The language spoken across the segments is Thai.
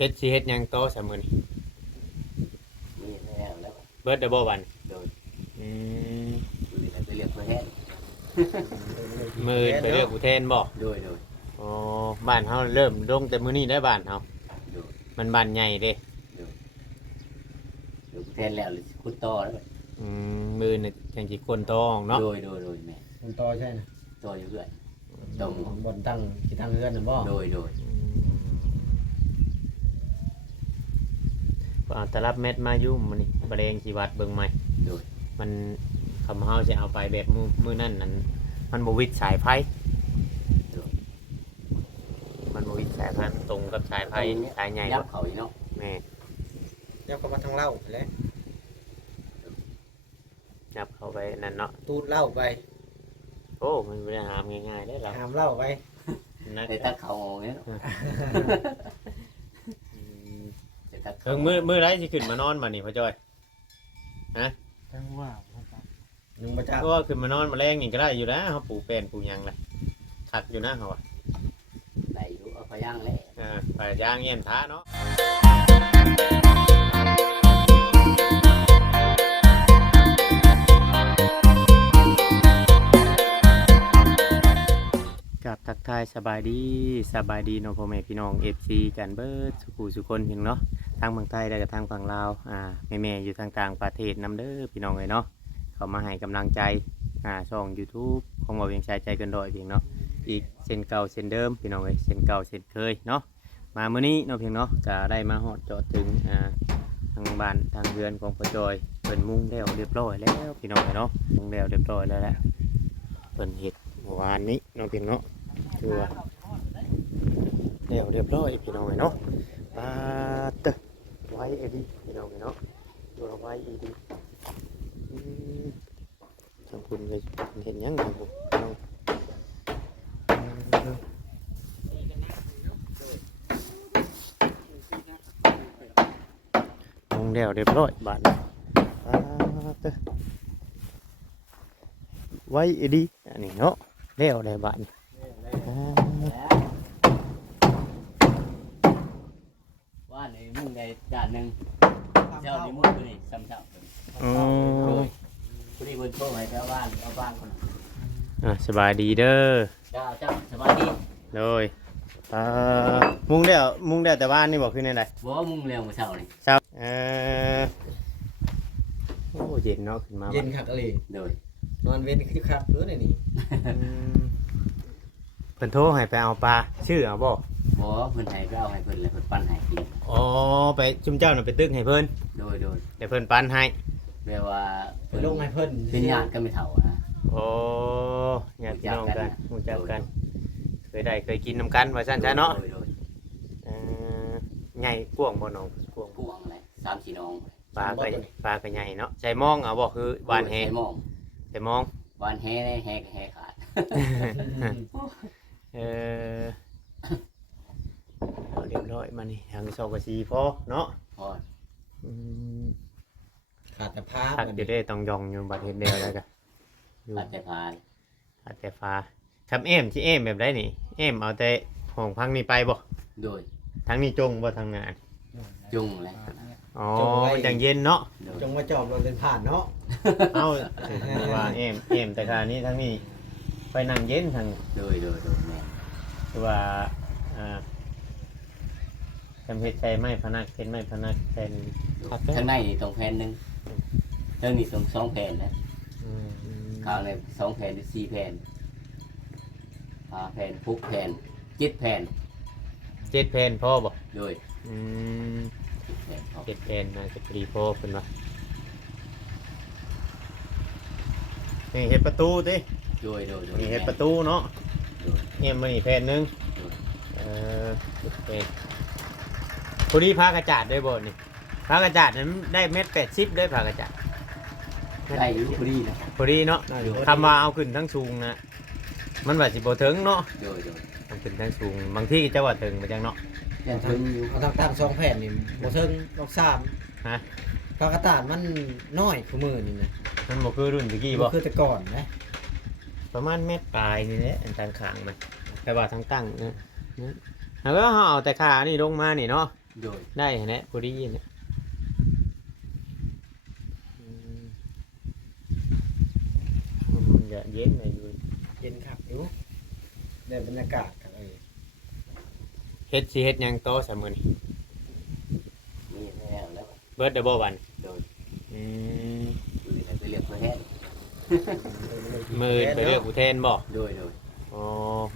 เฮ็ดสิเฮ็ดหยังต่อซะมื้อนี้มีแล้วเบิดได้บ่บัดโดยอืมไปเรียกตัวแทน มื้อไปเลือกผู้แทนบ่โดยอ๋อบ้านเฮาเริ่มลงแต่มื้อนี้ได้บ้านเฮา โดย มันบ้านใหญ่เด้ เดี๋ยวแทนแล้วคุณต่อแล้ว มื้อนี่จังสิคนท้องเนาะโดยแม่ มันต่อใช่นะ ต่ออยู่เรื่อยตรง บนตั้งที่ตั้งเรือนน่ะบ่ โดยเอาตลับเม็ดมายุ่มมันนี่บะเรงสิวัดเบิ่งใหม่ โดย มันคำเฮาสิเอาไปแบบมื้อนั่นนั่นมันบ่วิดสายไฟมันบ่วิดสายไฟมันตรงกับสายไฟสายใหญ่ ยับเขาอีกเนาะ แม่ ยับเข้ามาทางเล่าไปแล้ว ยับเข้าไปนั่นเนาะ ตูดเล่าไป โอ้มันบ่ได้หามง่ายๆได้ล่ะ หามเล่าไป นัก ได้ตัดเขาเนี่ยจะตัด มื้อไรสิขึ้นมานอนบัดนี้พ่อจ้อยฮะ จังว่า นึงบ่จ้า เพราะว่าขึ้นมานอนมาแรงนี่ก็ได้อยู่นะเฮาปลูกแป้นปลูกหยังล่ะคักอยู่นะเฮาอ่ะ ได้อยู่เอาพย่างเลย ไปย่างเงี้ยนท้าเนาะกับทักทายสบายดีเนาะพ่อแม่พี่น้อง FC กันเบิดสุคนเพียงเนาะทางฝั่งไทยได้กับทางฝั่งลาวแม่ๆอยู่ทางต่างประเทศนำเด้อพี่น้องเอ้ยเนาะเขามาให้กำลังใจช่อง YouTube ของบ่าวเวียงชายใจเกินร้อยเพียงเนาะอีกเส้นเก่าเส้นเดิมพี่น้องเอ้ยเส้นเก่าเส้นเคยเนาะมามื้อนี้เนาะเพียงเนาะจะได้มาฮอดจอดถึงทางบ้านทางเรือนของพ่อจอยเพิ่นมุ่งแล้วเรียบร้อยแล้วพี่น้องเอ้ยเนาะมุ่งแล้วเรียบร้อยแล้วแหละเพิ่นเฮ็ดเมื่อวานนี้เนาะเพียงเนาะคือว่าเดี๋ยวเรียบร้อยพี่น้องเนาะปาเตอไว้เอดีพี่น้องเนาะตัวไว้เอดีทางคุณเลยเห็นยังไงผมน้องลงเดี๋ยวเรียบร้อยบาทปาเตอไว้เอดีอันนี้เนาะเดี๋ยวได้บาทว่าในมุ่งในด่านหนึ่งเจ้าในมุ่งตัวนี้ซ้ำเจ้าผู้ที่บนโต๊ะให้เจ้าบ้านเอาบ้านคนสบายดีเด้อ เจ้าสบายดี เลยมุงเดียวแต่บ้านนี่บอกขึ้นในไหน บ่มุ่งเร็วมาเช้านี่ เช้าโอ้เย็นเนาะขึ้นมา เย็นคักอะไร โดย นอนเว้นคือคักหรือไงนี่ เพิ่นโทรให้ไปเอาปลาชื่อเอาบ่ บ่เพิ่นให้ก็เอาให้เพิ่นแล้วเพิ่นปั้นให้กิน อ๋อไปชุมเจ้าน่ะไปตึกให้เพิ่น โดย เดี๋ยวเพิ่นปันให้ แปลว่า ไปลงให้เพิ่น เป็นญาติก็ไม่เท่านะ โอ้ญาติพี่น้องกันรู้จักกันเคยกินน้ำกันว่าซั่นซะเนาะใหญ่กว้างบ่น้องกว้าง พวงเลย3-4น้อง ปลาก็ใหญ่เนาะใส่มองเอาบ่คือหวานแฮ ใส่หม้อ ใส่มอง หวานแฮ่แฮ่ขาด เอาเรียบร้อยมานี่ทางซอกสีพอเนาะ พอ ขาดแต่ผ้า ทักอยู่ได้ต้องยองอยู่บัดเฮ็ดเดียวแล้วก็ ปัดแต่พาน อาจจะฟ้าทำเอมที่เอมแบบไรนี่เอมเอาแต่ห้องพังนี่ไปบ่ โดย ทั้งนี้จงบ่ทางงาน จุงเลย อ๋อมันจังเย็นเนาะ จงมาจอบเราเป็นผ่านเนาะ เอาว่าเอมแต่คราวนี้ทั้งนี้ไปนั่งเย็นทาง โดยแม่ คือว่าจำเฮ็ดใจไม้พนักเป็นไม้พนักเป็น ข้างในนี่ต้องแผ่นนึงเรื่องนี้ต้อง2แผ่นนะข้างใน2แผ่นหรือ4แผ่น5แผ่น6แผ่น7แผ่น 7 เพนพอบ่ โดย 7 เพนน่าจะพอดีพอเพิ่นว่านี่เฮ็ดประตูติ โดย นี่เฮ็ดประตูเนาะ โดย เอ็มมานี่แผ่นหนึงเป็นพอดีพากระจาดได้บ่นี่พากระจาดนั้นได้1.80 ได้พากระจาด ได้อยู่พอดีนะ พอดีเนาะคำว่าเอาขึ้นทั้งสูงนะมันว่าสิบ่ถึงเนาะ โดย เอาขึ้นทั้งสูงบางที่จะว่าถึงมาจังเนาะ ยังถึงอยู่ เอาตั้ง2แผ่นนี่บ่ถึงดอก3 ฮะ ปากกาตาดมันน้อยคือมือนี่นะ มันบ่คือรุ่นตะกี้บ่ คือแต่ก่อนนะ ประมาณเมตรปลายนี่แหละอันทางข้างมันแต่ว่าทางตั้งนะแล้วก็เอาแต่ขานี่ลงมานี่เนาะ โดย ได้แน่พอดีเนี่ยมันจะเย็นเลยอยู่ เย็นคักอยู่ได้บรรยากาศกันเลย เฮ็ดสิเฮ็ดหยังโตซะมื้อนี้ มีแล้วแล้ว เบิดเดอบ่วัน โดย อืม คือไปเรียกเพื่อแห้ง มื้อไปเลือกอุเทนบ่ โดย อ๋อ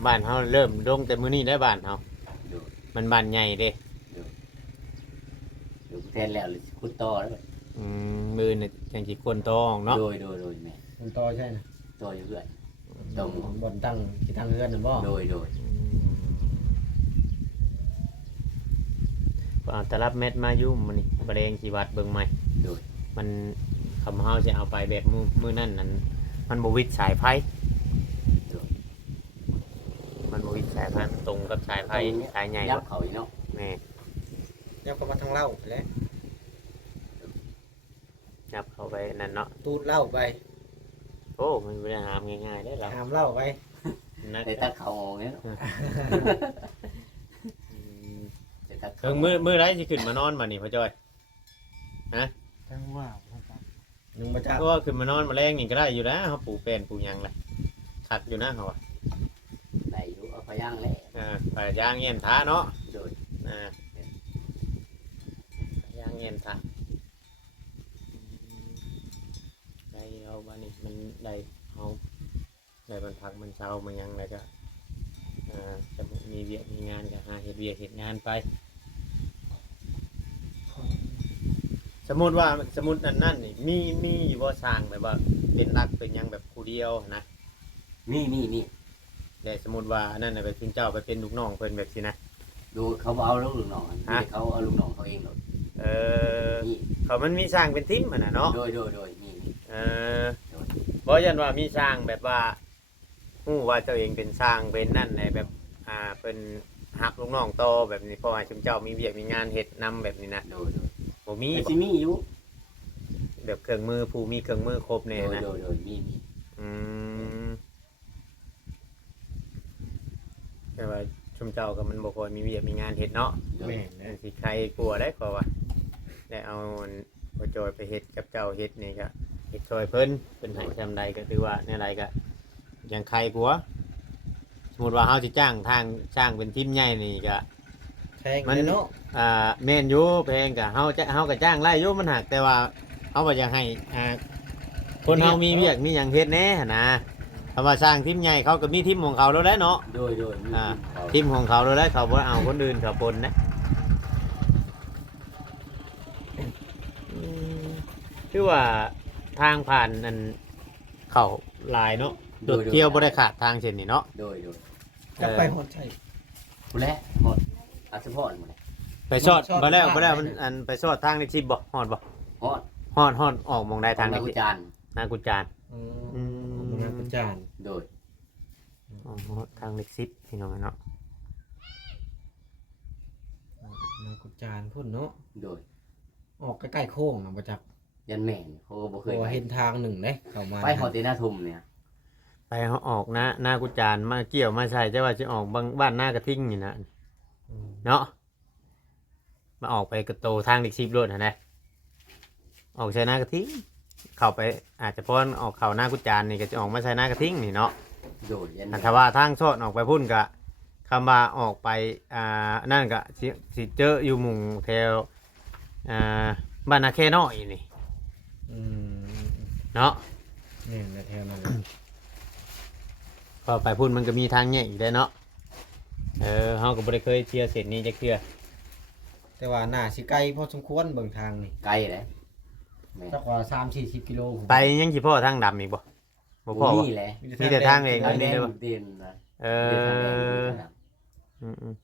บ้านเฮาเริ่มลงแต่มื้อนี้ได้บ้านเฮา โดย มันบ้านใหญ่เด้ อยู่แทนแล้วคุดต่อแล้ว มื้อนี่จังสิคนโตออกเนาะ โดยแม่ มันต่อใช่นะ ต่ออยู่เพื่อน ตรง บนตั้งที่ตั้งเรือนน่ะบ่ โดย เอาตลับเม็ดมายุ่มมันนี่บะเรงสิวัดเบิ่งใหม่ โดย มันคำเฮาสิเอาไปแบบมื้อนั่นนั่นมันบ่วิดสายไฟ มันบ่วิดสายไฟมันตรงกับสายไฟสายใหญ่ ยับเขาอีกเนาะ แม่ ยับเข้ามาทางเล่าไปแล้ว ยับเข้าไปนั่นเนาะ ตูดเล่าไป โอ้มันบ่ได้หามง่ายๆได้เรา หามเล่าไป นัก ในตัดเขาออกเนี่ย จะตัด เพิ่งมื้อไรสิขึ้นมานอนบัดนี้พ่อจ้อย จังว่า นึงมาจาก ก็ขึ้นมานอนมาแรงนี่ก็ได้อยู่นะเฮาปลูกแป้นปลูกหยังแหละคักอยู่นะเฮาอ่ะ ไหนอยู่เอาพย่างแล้ว ไปย่างเงียนท้าเนาะ โดย ย่างเงียนท้าได้เอาบัดนี้มันได้เฮาได้มันพักมันเช้ามันหยังแล้วก็จะมีเวียกมีงานก็หาเฮ็ดเวียกเฮ็ดงานไป สมมุตินั่นนี่มีอยู่บ่สร้างแบบว่าเป็นรักเป็นหยังแบบผู้เดียวนะ มี แต่สมมุติว่านั่นน่ะไปคุณเจ้าไปเป็นลูกน้องเพิ่นแบบสินะ ดูเขาเอาลูกน้องเขาเอาลูกน้องเขาเองหรอก เออ นี่ เขามันมีสร้างเป็นทีมน่ะเนาะ โดยมี เออบ่ยันว่ามีสร้างแบบว่าฮู้ว่าเจ้าเองเป็นสร้างเป็นนั่นแหละแบบเป็นหักลูกน้องโตแบบนี้เพราะว่าคุณเจ้ามีเวียกมีงานเฮ็ดนำแบบนี้นะ โดย บ่มี มี บ่ สิมีอยู่ แบบเครื่องมือผู้มีเครื่องมือครบแน่นะ โดยมี อืมแต่ว่าชุมเจ้าก็มันบ่ค่อยมีเวียกมีงานเฮ็ดเนาะ โดย แม่น นั่ นะ นสิใครกลัวได้ก็ว่าได้เอาบ่จอยไปเฮ็ดกับเจ้าเฮ็ดนี่ก็เฮ็ดช่วยเพิ่นให้ทำใดก็ถือว่าแนวใดก็ยังใครกลัวสมมุติว่าเฮาสิจ้างเป็นทีมใหญ่นี่ก็ แพงเลยเนาะ แม่นอยู่แพงก็เฮาก็จ้างไล่อยู่มันหักแต่ว่าเฮาบ่อยากให้คนเฮามีเวียกมีหยังเฮ็ดแหน่หันนะถ้าว่าสร้างทีมใหญ่เขาก็มีทีมของเขาแล้วแหละเนาะ โดยมี ทีมของเขาแล้วแหละเขาบ่เอาคนอื่นเขาปนนะคือว่าทางผ่านนั่นเขาหลายเนาะโดดเที่ยวบ่ได้ขาดทางเช่นนี้เนาะ โดย กลับไปหอดใช่ ผู้แรกหมดอาสพรหมด ไปชอด ชอด บ่แล้ว บ้าน บ่แล้ว ไหน มันอันไปชอดทางในชิบบ่ฮอดบ่ ฮอด ฮอดออกมองได้ทาง นั นี้ กวิจารณ์ นากุจาน งานประจาน โดย อ๋อทางเล็กซิปพี่น้องเนาะ งานประจานพุ่นเนาะ โดย ออกใกล้ๆโค้งนะประจักษ์ ยันแม่นเขาบ่เค เค ย ย ไป เห็นทางหนึ่งเลยเข้ามา ไปฮอดเตนาทุมเนี่ย ไปเขาออกนะหน้ากุจานมาเกี่ยวมาใส่จะว่าจะออกบ้านหน้ากระทิ่งนี่นะ อืม เนาะมาออกไปกระโตทางเล็กซิปรถนะออกใส่หน้ากระทิ่งเข้าไปอาจจะพ้นออกเข้าหน้ากุจานนี่ก็จะออกมาใส่หน้ากระทิ่งนี่เนาะ โดยยัน ถ้าว่าทางโซดออกไปพุ่นกะคำว่าออกไปนั่นกะสิเจออยู่หมุงแถวบ้านนาแค่น้อยนี่ อืม เนาะ นี่ในแถวนั้นเลย พอไปพุ่นมันก็มีทางแยกอีกได้เนาะเฮาก็บ่ได้เคยเที่ยวเส้นนี้จักเทื่อ แต่ว่าน่าสิไกลพอสมควรเบิ่งทางนี่ ไกลเลยแม่ สักว่า3-40กิโลผม ไปยังสิพ่อทางดำอีกบ่บ่พ่อบ่ นี่แหละ มีแต่ทางเอง ทางแด นี่ ง เลยบ่ เด่นนะ เอออืม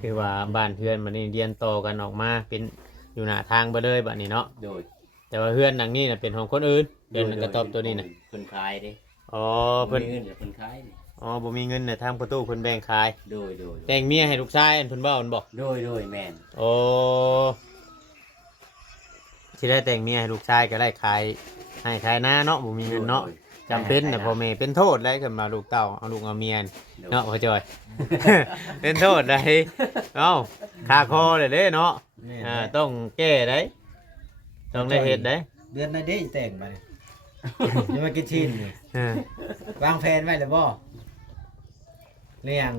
คือว่าบ้านเพื่อนมันนี่เรียนต่อกันออกมาเป็นอยู่หน้าทางไปเลยบัดนี้เนาะ โดย แต่ว่าเพื่อนหนังนี่น่ะเป็นของคนอื่นเดินกระตอบตัวนี้น่ะ เพิ่นขายเด้ อ๋อ เพิ่ เพิ่ น น เพิ่นขายนี่ อ๋อบ่มีเงินน่ะทางประตูเพิ่นแบ่งขาย โดย แบ่งเมียให้ลูกชายอันเพิ่นเว้าอันบอก โดยแม่น โอ้สิได้แต่งเมียให้ลูกชายก็ได้ขายให้ขายหน้าเนาะบ่มีเงินเนาะ โ จำเป็นนะพ่อแม่เป็นโทษได้ขึ้นมาลูกเต้าเอาลูกเอาเมียนเนาะพ่อจอย เป็นโทษได้เอ้าคาคอเลยเด้เนาะ แม่ ต้องแก้ได้ต้องได้เฮ็ดได้ เดือนในเด้แต่งมาเนี่ยยังมากินชิ้นนี่ เออ วางแผนไว้แล้วบ่เรียง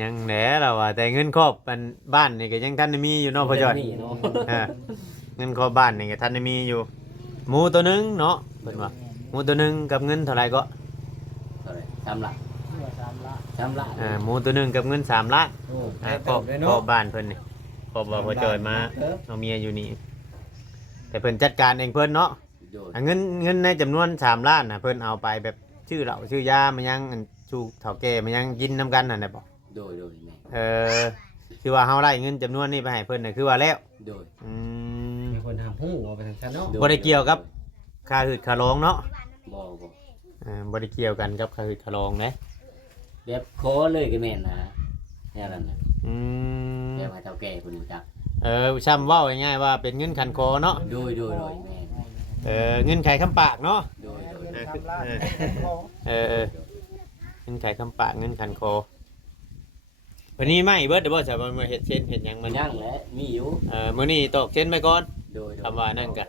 ยังแหน่เราว่าแต่เงินครอบมันบ้านนี่ก็ยังทันได้มีอยู่เนาะพ่อจอย มีเนาะ เงินครอบบ้านนี่ก็ทันได้มีอยู่หมูตัวหนึงเนาะเพิ่นว่าหมูตัวหนึงกับเงินเท่าไหร่ก็ เท่าไหร่3 ล้าน 3 ล้าน หมูตัวหนึงกับเงิน3 ล้าน โอ้ คร แต่ อบ เติบเลย ครอ เนาะ บบ้านเพิ่นนี่ครอบว่าพ่อจอยมา เติบ เอาเมียอยู่นี่แต่เพิ่นจัดการเองเพิ่นเนาะ โดย เงินในจำนวน3 ล้านน่ะเพิ่นเอาไปแบบชื่อเหล้าชื่อยามันยังอันชูเฒ่าแก่มันยังกินนํกันนั่นแหละบ่ โดยแม่ คือว่าเฮาได้เงินจำนวนนี้ไปให้เพิ่นน่ะคือว่าแล้ว โดย อืม มีคนทำหู้เอาไปทางชั้นเนาะ บ่ได้เกี่ยวกับ ค่าหืดค่าร้องเนาะ บ่ บ่ได้เกี่ยวกันกับค่าหืดค่าร้องเด้ แบบขอเลยก็แม่นนะแน่นั่นน่ะ อืม แบบว่าเฒ่าแก่เพิ่นรู้จัก ซ้ำเว้าง่ายๆว่าเป็นเงินคันคอเนาะ โดยแม่ เงินไขคำปากเนาะ โดย เงินไขคำปากเงินคันคอวันนี้ไม่เบิดเดี๋ยวบ่จะมาเฮ็ดเช่นเฮ็ดหยัง มั มัน น ยังแหละมีอยู่ มื้อนี้ตอกเส้นไว้ก่อน โดย คำว่านั่นกะ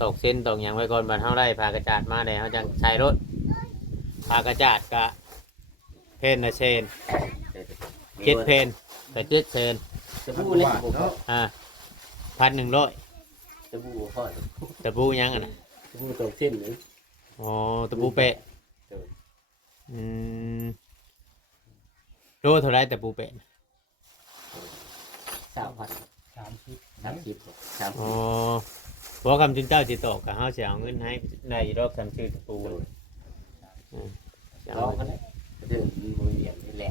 ตอกเส้นตอกหยังไว้ก่อนบัดเฮาได้พากระจาดมาได้เฮาจังใช้รถพากระจาดกะเพนน่ะเชนเจ็ดเพนก็เจ็ดเชน จะพูดเลยบ่พอ 1,100 จะพูดบ่พอ ตะปูหยังอ่ะน่ะ จะพูดตรงเส้นหรือ อ๋อตะปูเปะ เออ อืมโลเท่าไรตะปูเปะ 30 อ๋อเพราะคำจุนเจ้าจิตตกกับเฮาสิเอาเงินให้ได้รอบ3ชื่อตะปู โดย อืมสิ ล เอา องกันเลยถึงมีมือเหยียบนี่แหละ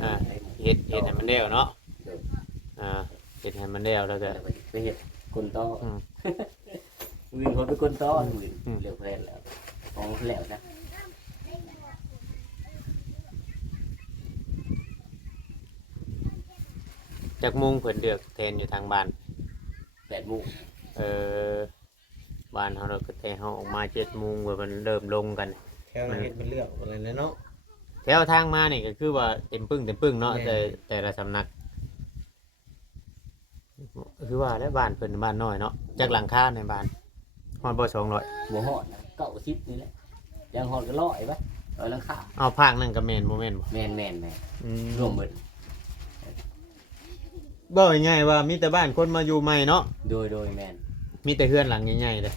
เฮ็ดให้มันแล้วเนาะ โดย เฮ็ดให้มันแล้วแล้วก็ ไปเฮ็ดคนต่อ อืม วิ่งคนไปคนต่อวิ่งเร็วเพลนแล้วของแล้วนะ จักมุงเพิ่นเลือกแทนอยู่ทางบ้าน 8 โมง เออบ้านเฮาเราก็แต่เฮาออกมา7 โมงว่ามันเริ่มลงกัน แค่เราเฮ็ดเป็นเลือกอะไรแล้วเนาะ แถวทางมานี่ก็คือว่าเต็มปึ้งเนาะ แม่น แต่ละสำนัก คือว่าแล้วบ้านเพิ่นบ้านน้อยเนาะจักหลังคาในบ้านฮอดบ่200 บ่ฮอดนะ90นี่แหละยังฮอดก็100ป่ะหลังคา เอาภาคนั่นก็แม่นบ่แม่นบ่ แม่น อืม รวมหมด บ่ง่ายๆว่ามีแต่บ้านคนมาอยู่ใหม่เนาะ โดยแม่น มีแต่เฮือนหลังใหญ่ๆเลย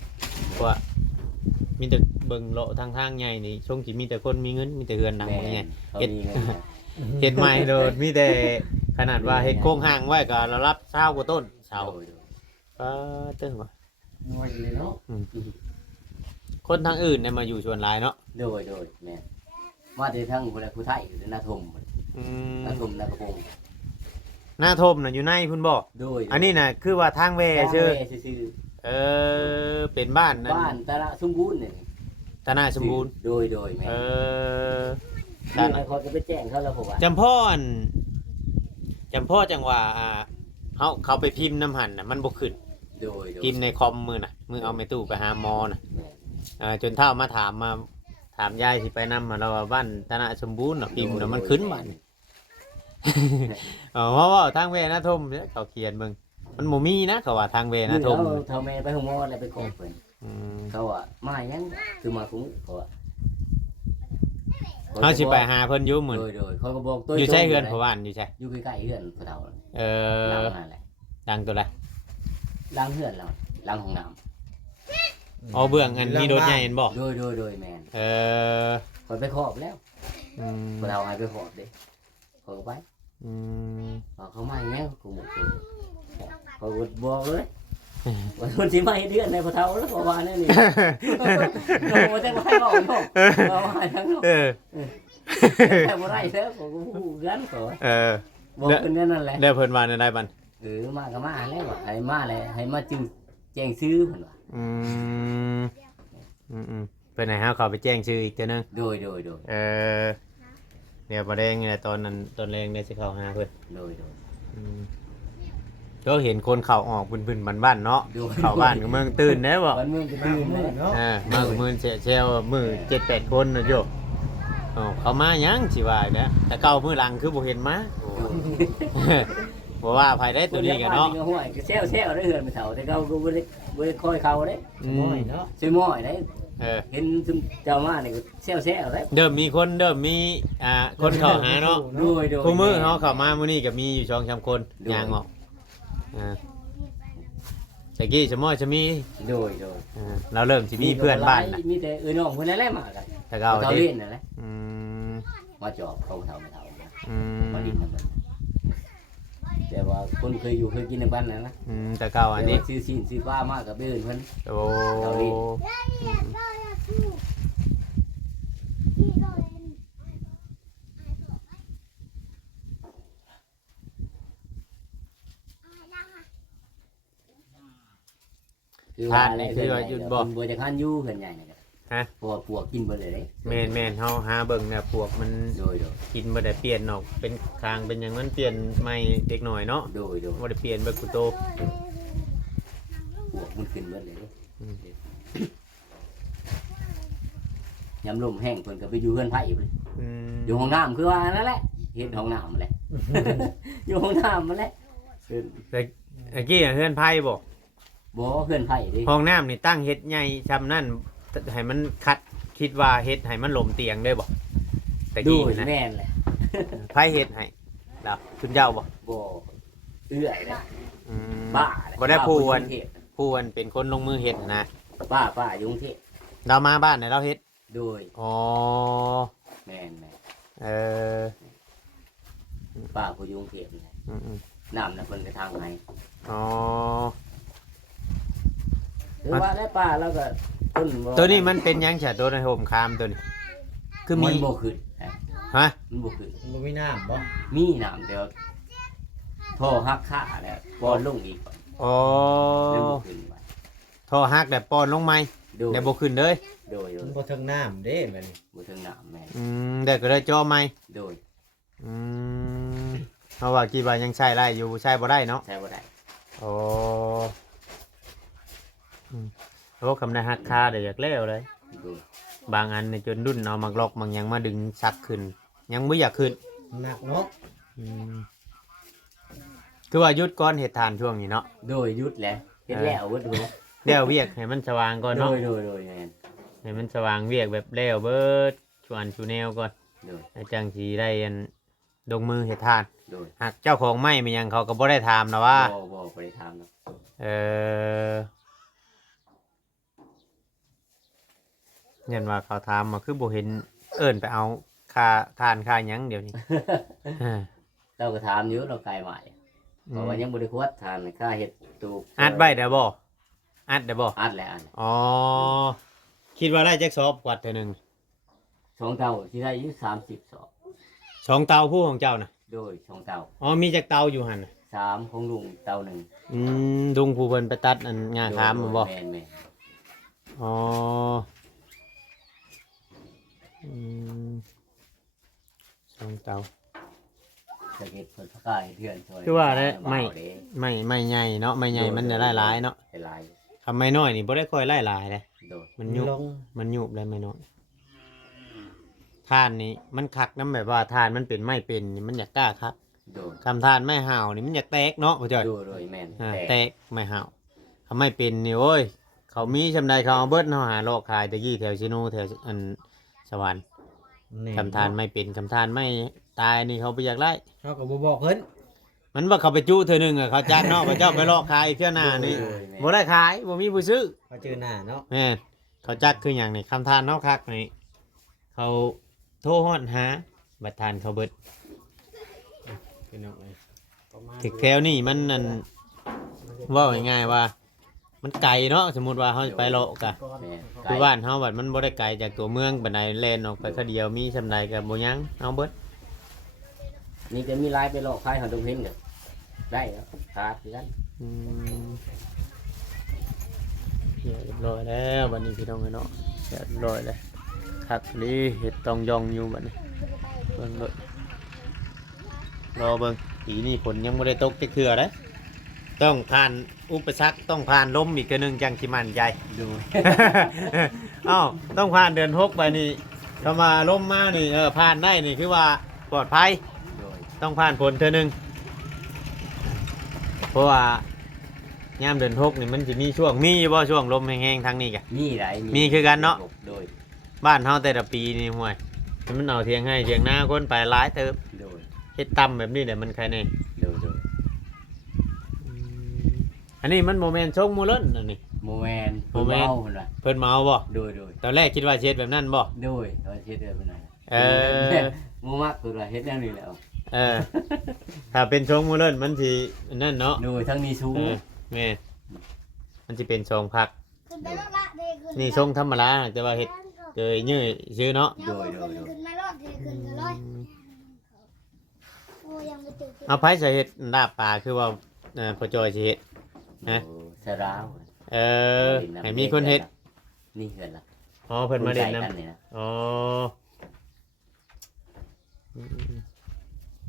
เพราะว่ามีแต่เบิ่งเลาะทางใหญ่นี่ช่วงที่มีแต่คนมีเงินมีแต่เฮือนหลัง แม่ ใหญ่ นเขามีเงินนะ เฮ็ดใหม่โดดมีแต่ขนาดว่าเฮ็ดโครงห่างไว้ก็ระดับ20กว่าต้นเสา โดย ตึ้งว่ะ น้อยเลยเนาะ คนทางอื่นเนี่ยมาอยู่ชวนหลายเนาะ โดยแม่นมาแต่ทั้งผู้ไทยหรือนาทม อืม นาทมนากระพง หน้าทมน่ะอยู่ในพุ่นบ่ โดย อันนี้น่ะคือว่าทางแว ชื่ ชื่อ อ เป็นบ้านนั้น บ้านตลาดสมบูรณ์นี่ ตานาสมบูรณ์ โดยแม่ ตา นี่เขาจะไปแจ้งเขาแล้วผมว่า จำพ่อจังว่าเขาไปพิมพ์น้ำหันน่ะมันบ่ขึ้น โดย พิมพ์ในคอมมือน่ะมือเอาไปตู้ไปหาหมอน่ะจนเท่ามาถามยายสิไปนำมาเราว่าบ้านธนาสมบูรณ์น่ะพิมพ์น่ะมันขึ้นบ้านเพราะว่าทางเวนะทมเนี่ยเขาเขียนมึงมันบ่มีนะเขาว่าทางเวนะทม เท่าแม่ไปห้องหมออะไรไปกองเพิ่น อืม เขาว่ามายังคือมาคุ้มเขาว่า เฮาสิไปหาเพิ่นอยู่มื้อ โดยเขาก็บอกตัว อยู่ใช่เฮือนเพราะว่าอยู่ใช่ อยู่ใกล้ๆเฮือนเขาเฒ่า เอ หลั อง นั่นแหละ ดังตัวละ หลังเฮือนเราหลังห้องน้ อ๋อเบื้องอันมีรถใหญ่เห็นบ่ ำโดยแม่น เออ คอยไปขอบแล้ว อืม เขาเฒ่าให้ไปขอบเด้เขาก็ไป อืม เขามาอย่างเงี้ยกูหมดเลยเขาก็บอกเลยว่าคนที่มาให้เดือนในพอเฒ่าแล้วก็ว่าแน่นี่เราบ่ได้มาให้บอกเนาะว่าทั้งเนาะ เออ แต่บ่ได้แล้วก็ฮู้กันก็ เออ บอกกันนั่นแหละ แล้วเพิ่นว่าในได้บัน มาก็มาแล้วว่ะให้มาเลยให้มาจึงแจ้งซื้อเพิ่นว่า อืมเพิ่นให้เฮาเข้าไปแจ้งชื่ออีกเทื่อนึง โดย เออเดี๋ยวบ่แดงนี่แหละตอนนั้นตอนแรงได้สิเข้าหาเพิ่น โดย อืมโต ก็เห็นคนเข้าออกบึนๆบ้านๆเนาะ ดู เข้าบ้านก็เมืองตื่นได้บ่ วันเมืองจะตื่นเลย เนาะ มือแช่ๆมือ7-8 คนน่ะโยอ๋อเขามายังสิว่าอีกแล้วแต่เก่ามื้อหลังคือบ่เห็นมาโอ้บ่ว่าไผได้ตัวนี้กันเนาะ ห้วยก็แซวได้เฮือนไปเฒ่าแต่เขาก็บ่ได้คอยเขาเด้ น้อยเนาะ ซื้อหม้อยได้ เออ เห็นซุมเจ้ามานี่ก็แซวได้ เริ่มมีคนเข้าหาเนาะ โดย คู่มือเฮาเข้ามามื้อนี้ก็มีอยู่2-3คนย่างออกตะกี้สมอจะมี โดย เราเริ่มสิมีเพื่อนบ้านน่ะ มีแต่น้องเพิ่นนั่นแหละมากัน แต่เก่า เขา ที่ เล่นนั่นแหละ อืม มาจอบเขาเฒ่ามาเฒ่านะ อื มาดิน ม นำกันแต่ว่าคนเคยอยู่เคยกินในบ้านนั้นนะ แต่เก่าอันนี้ ซื้อซีนซื้อฟ้ามากกับเบิ่นเพิ่น โอ้ เกาหลี ทานนี่คือว่าหยุดบ่ บ่จะคันอยู่เพิ่นใหญ่นะครับ ฮะ เพราะว่าพวกกินเบิดเลยเด้ แม่นเฮาหาเบิ่งเนี่ยพวกมัน โดย กินบ่ได้เปลี่ยนออกเป็นคางเป็นหยังมันเปลี่ยนใหม่เด็กหน่อยเนาะ โดย บ่ได้เปลี่ยนเบิดกุโต พวกมันขึ้นเบิดเลยเด้ อืม ยามลมแห้งเพิ่นก็ไปอยู่เฮือนไผอยู่เลย อืม อยู่ห้องน้ำคือว่านั่นแหละเฮ็ดห้องน้ำนั่นแหละ อยู่ห้องน้ำนั่นแหละเพิ่น ตะกี้เฮือนไผบ่ บ่เฮือนไผเดิ ห้องน้ำนี่ตั้งเฮ็ดใหญ่ซำนั้นให้มันคัดคิดว่าเฮ็ดให้มันหลมเตียงได้บ่ตะ ดู กี้นะ แม่นแหละ ไผเฮ็ดให้ดาวคุณเจ้าบ่ บ่เอื้อยนะ อืม ป้า บ่ได้ผู้ วั วัน ผู้วันเป็นคนลงมือเฮ็ดนะ ป้าอยู่กรุงเทพ เรามาบ้านไหนเราเฮ็ด โดย อ๋อ แม่น เออ ป้าผู้อยู่กรุงเทพนี่แหละ อืม น้ำน่ะเพิ่นไปทางไหน ๆอ๋อ หรือว่าได้ป้าแล้วก็ต้นบ่ ตัวนี้มันเป็นหยังฉะตัวในโฮมคามตัวนี้ คือมี นบ่ขึ้น ฮะ มันบ่ขึ้น มันบ่มีน้ำบ่ มีน้ำเดียวท่อหักค่าแล้วปอนลงอีก อ๋อ เดี๋ยวบ่ขึ้นว่ะ ท่อฮักแต่ปอนลงไหม โดย แต่บ่ขึ้นเลย โดย มันบ่ถึงน้ำเด้บัดนี้ บ่ถึงน้ำแม่น แต่ก็ได้จ่อไหม โดย อืมเพราะว่ากี่บายังใช้ได้อยู่ใช้บ่ได้เนาะ ใช้บ่ได้ โอ้โอ้คำในฮักคาเดี๋ยวอยากเล้วเลย โดย บางอันเนี่ยจนดุนเอามากลอกบางยังมาดึงซักขึ้น ยังไม่อยากขึ้น หนักเนาะ อืมคือว่าหยุดก้อนเห็ดทานช่วงนี้เนาะ โดยหยุดแล้วเฮ็ดแล้วเบิดดู เลี้ยวเวียกให้มันสว่างก่อน โด เนาะ ยแม่น ให้มันสว่างเวียกแบบเลี้ยวเบิดชวนชูแนวก่อน โดย แล้วจังสีได้อันลงมือเห็ดทาน โดย หากเจ้าของไม่มียังเขาก็บ่ได้ถามนะว่า บ่ได้ทำเนาะ เออเห็นว่าเขาถามมาคือบ่เห็นเอิ้นไปเอาค่าทานค่าหยังเดี๋ยวนี้ เราก็ถามอยู่เราไกลใหม่เพราะว่ายังบ่ได้ควดทานค่าเฮ็ดตูบ อัดไว้ได้บ่อัดได้บ่ อัดแล้วอัน อ๋อ คิดว่าได้แจ็คซอบกวัดเท่านึง สองเท่าที่ได้อยู่30ศอก สองเตาผู้ของเจ้านะ โดยสองเท่า อ๋อมีจักเตาอยู่หั่นน่ะ 3ของลุงเท่าหนึง ลุงผู้เพิ่นไปตัดอันงาขามบ่ แม่น อ๋ออืมสองเตา จะเฮ็ดเพิ่นพกายเทือนช่วย คือว่าได้ไม่ เด้ ไม่ใหญ่เนาะไม่ใหญ่มันจะหลายๆเนาะ ให้หลาย ทำไม่น้อยนี่บ่ได้ค่อยหลายๆเลย โดย มันยุบ ลง มันยุบได้ไม่น้อยทานนี่มันคักน้ำแบบว่าทานมันเป็นไม่เป็นนี่มันอยากกล้าคัก โดย คำทานไม่ห่าวนี่มันอยากแตกเนาะพ่อจ้อย โดยแม่น แตกไม่ห่าวทำไม่เป็นนี่โอ้ยเขามีชำใดเขาเอาเบิดเขาหาโลกขายตะกี้แถวชิโนแถวอันสวรรค์ นี่ คำทานไม่เป็นคำทานไม่ตายนี่เขาไปอยากไล่ เฮาก็บ่บอกเพิ่น มันว่าเขาไปจู้เธอหนึ่งอะเขาจ้างเนาะพระเจ้าไปโลกขายเที่ยวหน้านี่บ่ได้ขายบ่มีผู้ซื้อ พอเจอหน้าเนาะ แม่นเขาจักคืออย่างนี้คำทานเนาะคักนี่เขาโทรฮอดหาบัตรทานเขาเบิด พี่น้องเอ้ยประมาณ ถึกแถวนี่มันนั่นว่าง่ายๆว่า มันไกลเนาะสมมุติว่าเขาไปเลาะกะ แม่น คือบ้านเฮาบัดมันบ่ได้ไกลจากตัวเมืองปานใดแล่นออกไปคนเดียวมีสำใดก็บ่ยังเอาเบิด นี่ก็มีลายไปหลอกขายหาดงเห็นก็ได้แล้วขาดคือกัน อืมเรียบร้อยแล้วบัดนี้พี่น้องเนาะเรียบร้อยแล้วคักลีเฮ็ดตองยองอยู่บัดนี้เบิ่งเบิ่งรอเบิ่งปีนี้ฝนยังบ่ได้ตกจักเทื่อเด้ ต้องผ่านอุปสรรคต้องผ่านล้มอีกเทื่อนึงจังสิมั่นใจ ดู อ้าวต้องผ่านเดือน6ไปนี่ถ้ามาล้มมานี่ผ่านได้นี่คือว่าปลอดภัย โดย ต้องผ่านผลเทื่อนึงเพราะว่ายามเดือน6นี่มันสิมีช่วงมีอยู่บ่ช่วงลมแห้งๆทางนี้กะ มีหลาย มีคือกันเนาะ โดย บ้านเฮาแต่ละปีนี่ห่วยมันเอาเทียงให้เทียงหน้าคนไปหลายเติบ โดย เฮ็ดต่ำแบบนี้แหละมันใครแน่ โดย อันนี้มันโมเมนต์ชงมูลนอันนี้ โมเมนต์ โมเมนต์ เพิ่นว่า เพิ่นเมาบ่ โดย ตอนแรกคิดว่าสิเฮ็ดแบบนั้นบ่ โดยตอนเฮ็ดได้เป็นไง เออ หมูมักตัวละเฮ็ดแนวนี้แล้ว เออถ้าเป็นชงมูลนมันสินั่นเนาะ โดยทั้งนี้สูง เออแม่มันสิเป็นชงผัก ขึ้นไปรถละเดขึ้น นี่ชงธรรมดาแต่ว่าเฮ็ดเจยยื้อซื้อเนาะ ขึ้นมารถเดขึ้นกันเลยโอ้ยังไม่ตื่น เอาไผสิเฮ็ดลาบปลาคือว่าพ่อจอยสิเฮ็ด ฮะ โอ้สะราว เออให้มีคนเฮ็ด นี่เฮ็ดละ อ๋อเพิ่นมาเล่นนํ คใส่กันี่นะ อ๋อ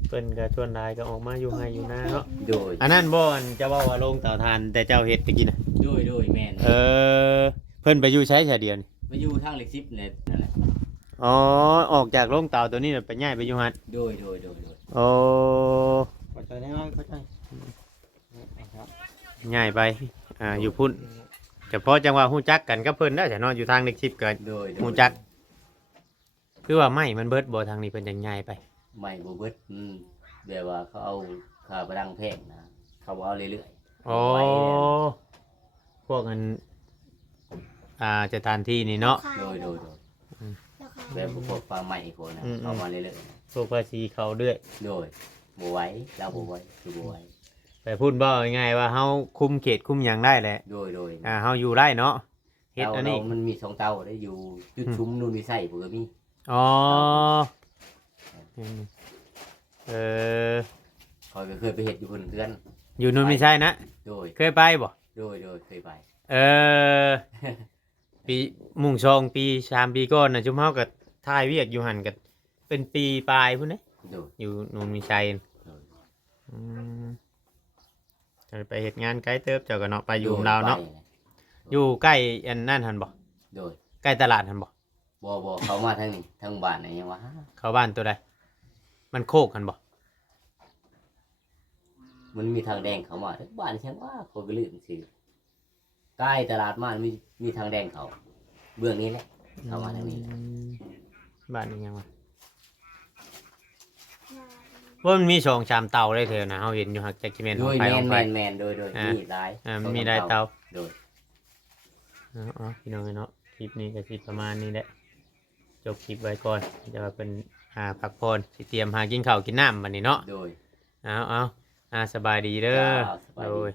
เพิ่นก็ชวนนายก็ออกมาอยู่ให้อยู่หน้าเนาะ โดย อันนั้นบ่อันจะว่าลงเต่าทานแต่เจ้าเฮ็ดตะกี้น่ะ โดยแม่น เพิ่นไปอยู่ใช้แค่เดียวนี่ ไปอยู่ทางเหล็กซิปเนี่ยนั่นแหละ อ๋อออกจากโรงเต่าตัวนี้น่ะไปย้ายไปอยู่หั่น โดย อ๋อ เข้าใจได้ไหมเข้าใจครับ ย้ายไปอยู่พุ่นเฉพาะจังหว่าฮู้จักกันกับเพิ่นได้แต่เนาะอยู่ทางเล็กชิปเกิน โดย ฮู้จักคือว่าไม้มันเบิดบ่ทางนี้เพิ่นจังย้ายไป ไม่บ่เบิดแบบว่าเขาเอาค่าประดังแพงนะเขาเอาเรื่อยๆ อ๋อพวกอันสถานที่นี่เนาะ โดยแบบพวกปลาใหม่คนนะเอามาเรื่อย พวกภาษีเขาเรื่อย ๆโดยบ่ไหว้เราบ่ไหว้คือบ่ไหว้ ไปพูดบ่ง่ายๆว่าเฮาคุมเขตคุมหยังได้แหละ โดย เฮาอยู่ได้เนาะเฮ็ด เตา อันนี้ เรามันมี2เตาได้อยู่จุดชุมนู่นนี่ใส่เพิ่นก็มี อ๋อเออ คอยก็เคยไปเฮ็ดอยู่เพิ่นเพื่อน อยู่นู่นไม่ใช่นะ โดย เคยไปบ่ โดยเคยไป เออ ปีมุ่งชองปี3ปีก่อนน่ะจุมเฮาก็ถ่ายเวียกอยู่หั่นก็เป็นปีปลายพุ่นเด้ โดย อยู่นู่นมีชัย โดย อืมไปเฮ็ดงานไกลเติบเจ้าก็เนาะไปอยู่ลาวเนาะอยู่ใกล้อันนั่นหั่นบ่ โดย ใกล้ตลาดหั่นบ่ บ่เขามาทางนี้ทางบ้านไหนยังวะ เข้าบ้านตัวใดมันโคกหั่นบ่ มันมีทางแดงเขามาบ้านฉันว่าเขาก็ลืมสิใกล้ตลาดมามีทางแดงเขาเบื้องนี้แหละเขามาทางนี้แหละ บ้านนี้ยังวะว่ามันมี2-3เตาได้เถอะนะเฮาเห็นอยู่หักจากกิเมน โด ของ ย ไฟของไฟ แมนโดยมีหลาย มันมีหลายเตา โดย อ๋อพี่น้องเนาะคลิปนี้ก็สิประมาณนี้แหละจบคลิปไว้ก่อนจะว่าเป็นพักผ่อนสิเตรียมหากินข้าวกินน้ำบัดนี้เนาะ โดย เอาสบายดีเด้อ จ้าสบายดี โดย